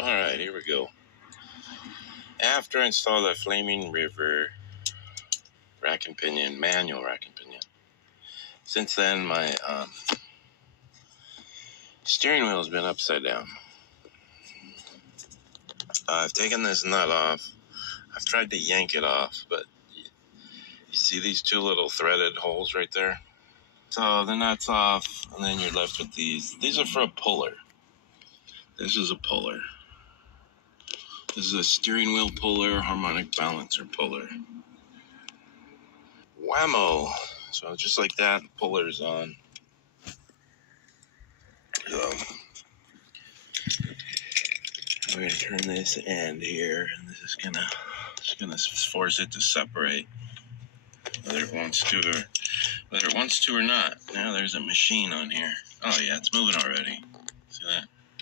Alright, here we go. After I install the Flaming River rack and pinion, manual rack and pinion, since then my steering wheel has been upside down. I've taken this nut off. I've tried to yank it off, but you see these two little threaded holes right there? So the nut's off, and then you're left with these. These are for a puller. This is a puller. This is a steering wheel puller, harmonic balancer puller. Whammo! So just like that, the puller's on. So I'm going to turn this end here, and this is gonna force it to separate, whether it wants to or not. Now there's a machine on here. Oh yeah, it's moving already. See that?